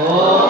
오.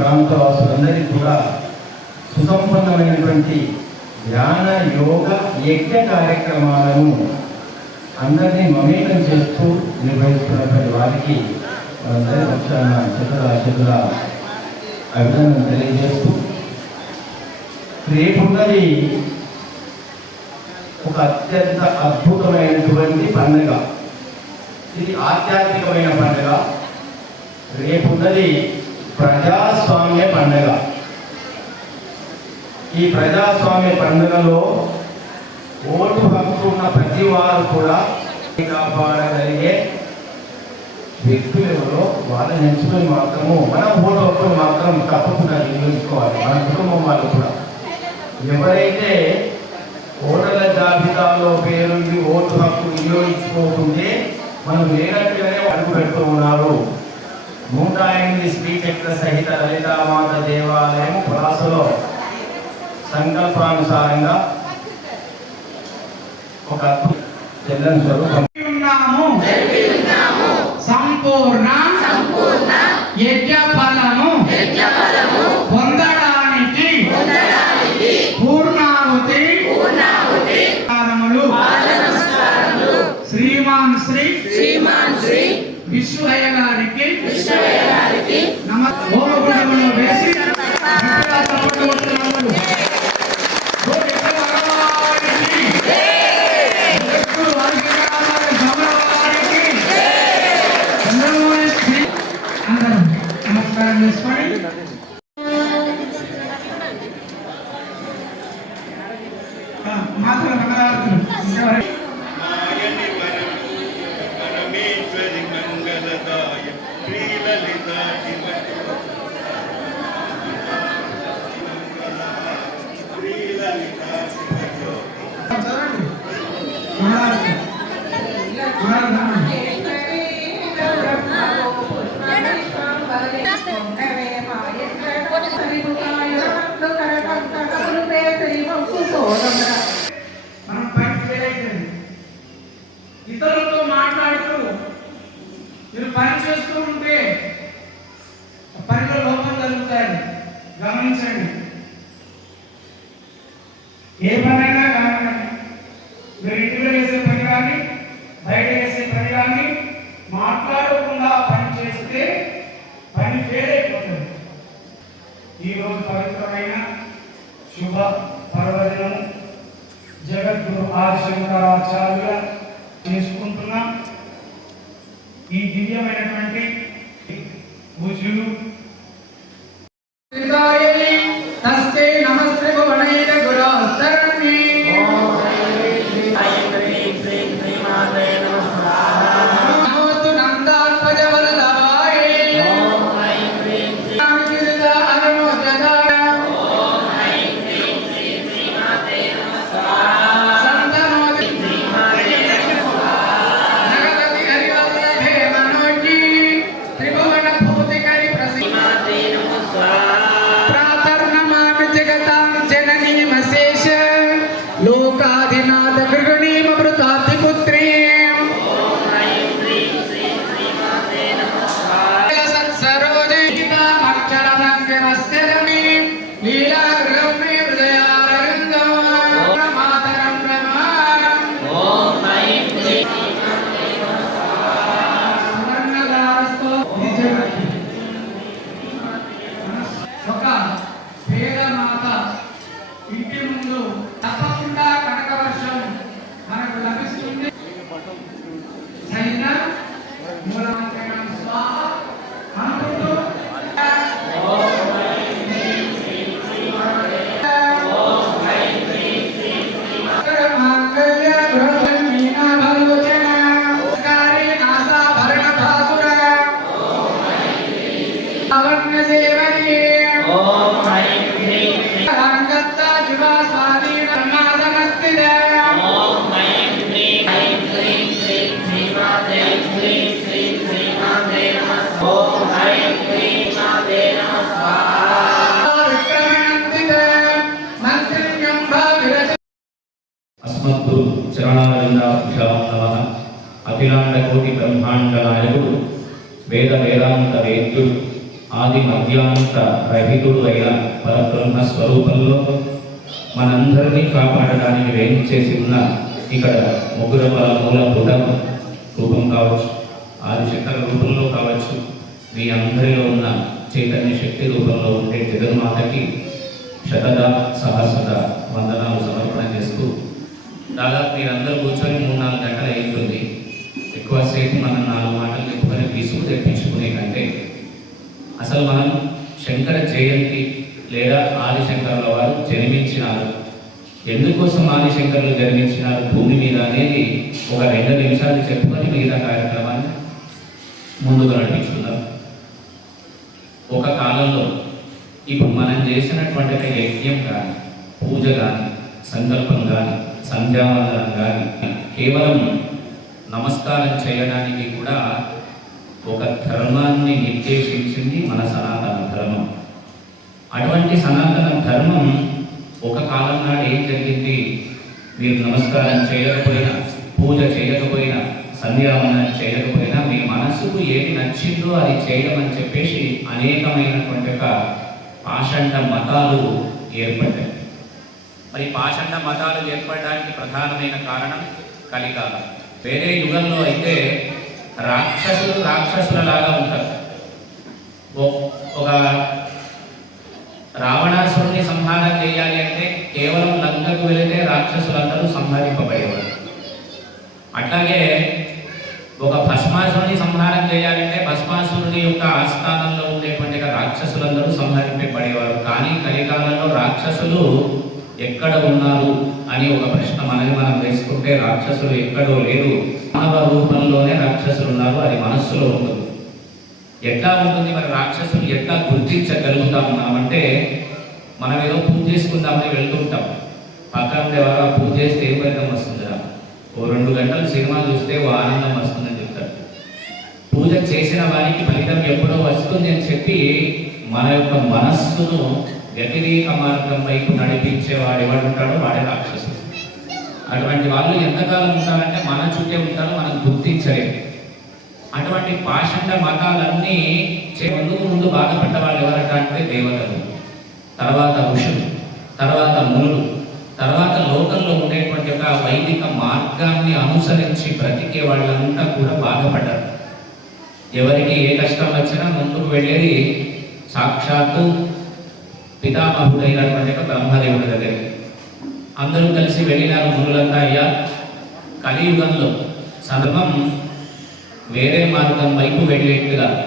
ప్రాంత వాసులందరికీ కూడా సుసంపన్నమైనటువంటి ధ్యాన యోగ యజ్ఞ కార్యక్రమాలను అందరినీ మమేకం చేస్తూ నిర్వహిస్తున్నటువంటి వారికి అందరి పక్షాన చతుర చతుర అభినందన తెలియజేస్తూ రేపున్నది ఒక అత్యంత అద్భుతమైనటువంటి పండుగ. ఇది ఆధ్యాత్మికమైన పండుగ. రేపున్నది ప్రజాస్వామ్య పండుగ. ఈ ప్రజాస్వామ్య పండుగలో ఓటు హక్కు ఉన్న ప్రతి వారు కూడా కాపాడగలిగే వ్యక్తులు ఎవరో వాళ్ళని ఎంచుకొని మాత్రము మన ఓటు హక్కును మాత్రం తప్పకుండా వినియోగించుకోవాలి మన కుటుంబం వాళ్ళు కూడా. ఎవరైతే ఓటర్ల జాబితాలో పేరుండి ఓటు హక్కు వినియోగించుకోకుంటే మనం లేనట్టుగానే అడుగు పెడుతూ ఉన్నారు. నూట ఎనిమిది శ్రీచక్ర సహిత లలితామాత దేవాలయం పులాసలో సంకల్పానుసారంగా ఒక అద్భుత స్వరూపం. మనం పని చేయలేదు ఇతరులతో మాట్లాడుతూ మీరు పని చేస్తూ ఉంటే పనిలో లోపం కలుగుతాయి. గమనించండి. ఏ పని కానివ్వండి మీరు ఇంటిలో చేసే పని కానీ బయట చేసే పని కానీ మాట్లాడకుండా పని చేస్తే పని ఫెయిల్ అయిపోతుంది ఈరోజు పవిత్రమైన శుభ పర్వదినం జగద్గురు ఆదిశంకరాచార్య చేసుకుంటున్నాం ఈ దివ్యమైనటువంటి పూజలు అఖిలాండ కోటి బ్రహ్మాండ నాయకుడు వేద వేదాంత వేద్యుడు ఆది మధ్యాంత రహితుడు అయిన పరబ్రహ్మ స్వరూపంలో మనందరినీ కాపాడడానికి వేయం చేసి ఉన్న ఇక్కడ ముగ్గురు మూల పుటం రూపం కావచ్చు ఆది శక్తుల రూపంలో కావచ్చు మీ అందరిలో ఉన్న చైతన్య శక్తి రూపంలో ఉండే జగన్మాతకి శతద సహస్రద వందనాలు సమర్పణ చేస్తూ దాదాపు మీరందరూ కూర్చొని మూడు నాలుగు గంటలు ఎక్కువసేపు మనం నాలుగు మాటలు చెప్పుకొని విసుగు తెప్పించుకునే కంటే అసలు మనం శంకర జయంతి లేదా ఆదిశంకరుల వారు జన్మించినారు. ఎందుకోసం ఆదిశంకరులు జన్మించినారు? భూమి మీద అనేది ఒక రెండు నిమిషాలు చెప్పుకొని మిగతా కార్యక్రమాన్ని ముందుకు నడిపించుకుందాం. ఒక కాలంలో ఇప్పుడు మనం చేసినటువంటి యజ్ఞం కానీ పూజ కానీ సంకల్పం కానీ సంధ్యావందనం కానీ కేవలం నమస్కారం చేయడానికి కూడా ఒక ధర్మాన్ని నిర్దేశించింది మన సనాతన ధర్మం. అటువంటి సనాతన ధర్మం ఒక కాలం నాడు ఏం జరిగింది? మీరు నమస్కారం చేయకపోయినా పూజ చేయకపోయినా సంధ్యావందనం చేయకపోయినా మీ మనసుకు ఏది నచ్చిందో అది చేయడం అని చెప్పేసి అనేకమైనటువంటి ఒక పాషండ మతాలు ఏర్పడ్డాయి. మరి పాషండ మతాలు ఏర్పడడానికి ప్రధానమైన కారణం కలికాలం. వేరే యుగంలో అయితే రాక్షసులు రాక్షసులలాగా ఉంటారు. ఒక రావణాసురుని సంహారం చేయాలి అంటే కేవలం లంకకు వెళితే రాక్షసులందరూ సంహరింపబడేవారు. అట్లాగే ఒక భస్మాసురుని సంహారం చేయాలంటే భస్మాసురుని యొక్క ఆస్థానంలో ఉండేటువంటి రాక్షసులందరూ సంహరింపబడేవారు. కానీ కలికాలంలో రాక్షసులు ఎక్కడ ఉన్నారు అని ఒక ప్రశ్న మనది మనం వేసుకుంటే రాక్షసులు ఎక్కడో లేరు. మానవ రూపంలోనే రాక్షసులు ఉన్నారు అది మనస్సులో ఉంటుంది. ఎట్లా ఉంటుంది మరి రాక్షసులు ఎట్లా గుర్తించగలుగుతాం ఉన్నామంటే మనం ఏదో పూజ చేసుకుందామని వెళ్తుంటాం. పక్కన ఎవరో పూజ చేస్తే ఏ ఫలితం వస్తుందిరా ఓ రెండు గంటలు సినిమా చూస్తే ఓ ఆనందం వస్తుందని చెప్తారు. పూజ చేసిన వారికి ఫలితం ఎప్పుడో వస్తుంది అని చెప్పి మన యొక్క మనస్సును వ్యతిరేక మార్గం వైపు నడిపించే వాడు ఎవడు ఉంటాడో వాడే రాక్షసుడు. అటువంటి వాళ్ళు ఎంతకాలం ఉంటారంటే మన చుట్టే ఉంటారో మనం గుర్తించలేము అటువంటి పాషండ మతాలన్నీ చే ముందుకు ముందు బాధపడ్డ వాళ్ళు ఎవరంట అంటే దేవతలు. తర్వాత ఋషులు తర్వాత మునులు తర్వాత లోకంలో ఉండేటువంటి ఒక వైదిక మార్గాన్ని అనుసరించి బ్రతికే వాళ్ళంతా కూడా బాధపడ్డారు. ఎవరికి ఏ కష్టం వచ్చినా ముందుకు వెళ్ళేది సాక్షాత్తు పితామహుడు ఒక బ్రహ్మదేవుడి దగ్గరికి. అందరూ కలిసి వెళ్ళినారు గురులంతా అయ్యా. కలియుగంలో సర్వం వేరే మార్గం వైపు వెళ్ళేట్టుగా.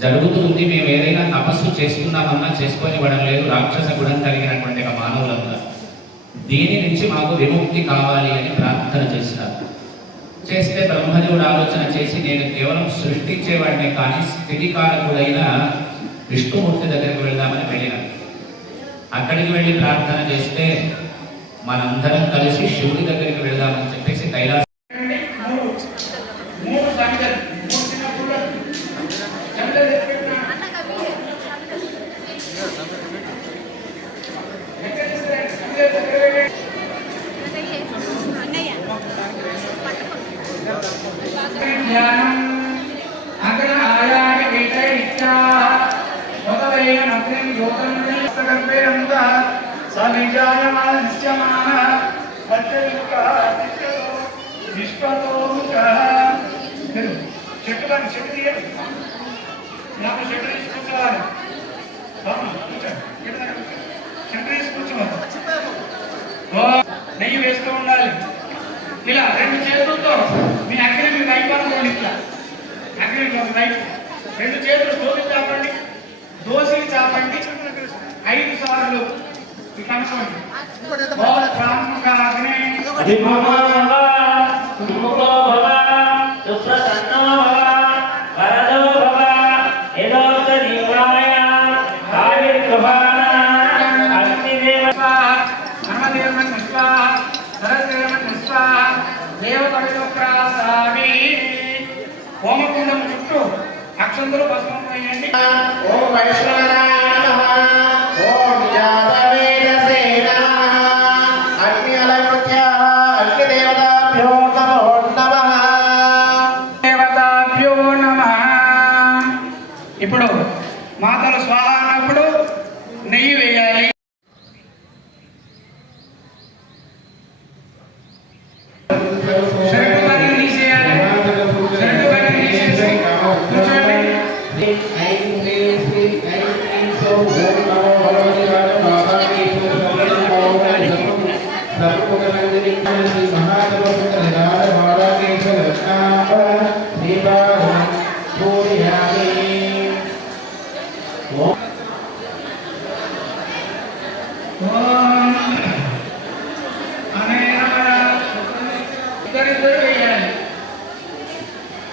జరుగుతుంది మేము ఏదైనా తపస్సు చేసుకున్నామన్నా చేసుకొని ఇవ్వడం లేదు. రాక్షస గుణం కలిగినటువంటి ఒక మానవులంతా. దీని నుంచి మాకు విముక్తి కావాలి అని ప్రార్థన చేశారు. చేస్తే బ్రహ్మదేవుడు ఆలోచన చేసి నేను కేవలం సృష్టించేవాడిని కానీ స్థితికారకుడైన విష్ణుమూర్తి దగ్గరికి వెళ్దామని వెళ్ళినాను అక్కడికి వెళ్ళి ప్రార్థన చేస్తే మనందరం కలిసి శివుడి దగ్గరికి వెళ్దామని చెప్పేసి కైలాస చెట్టు కానీ చెట్టు తీయాలి హోమకుండం చుట్టూ అక్షంతలు భస్మం పోయండి ఓ వైష్ణవనాయ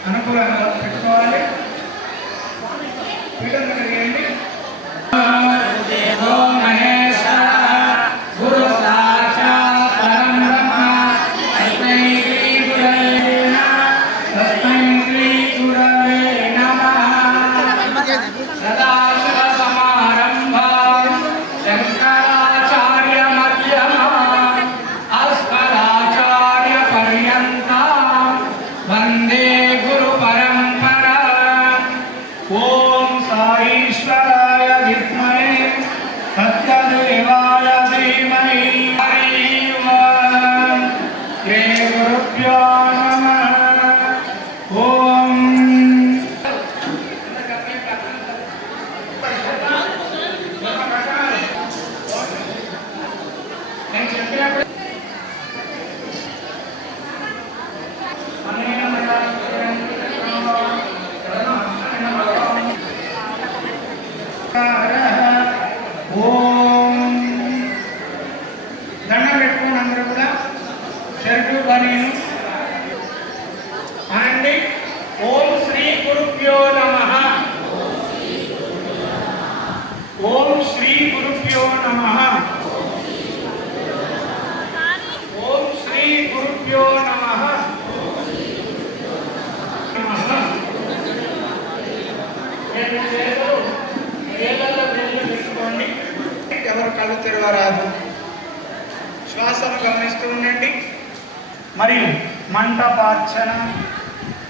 అనుకూలంగా Mira,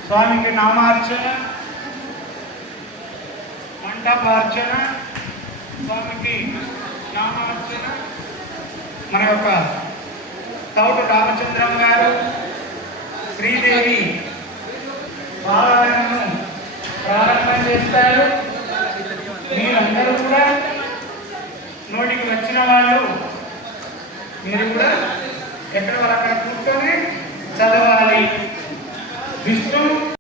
స్వామికి నామార్చన మంటపార్చన స్వామికి నామార్చన. మన యొక్క తౌటు రామచంద్రం గారు శ్రీదేవి పారాయణను ప్రారంభం చేస్తారు. మీరందరూ కూడా నోటికి వచ్చిన వాళ్ళు మీరు కూడా ఎక్కడ వాళ్ళు అక్కడ కూర్చొని చదవాలి. Visto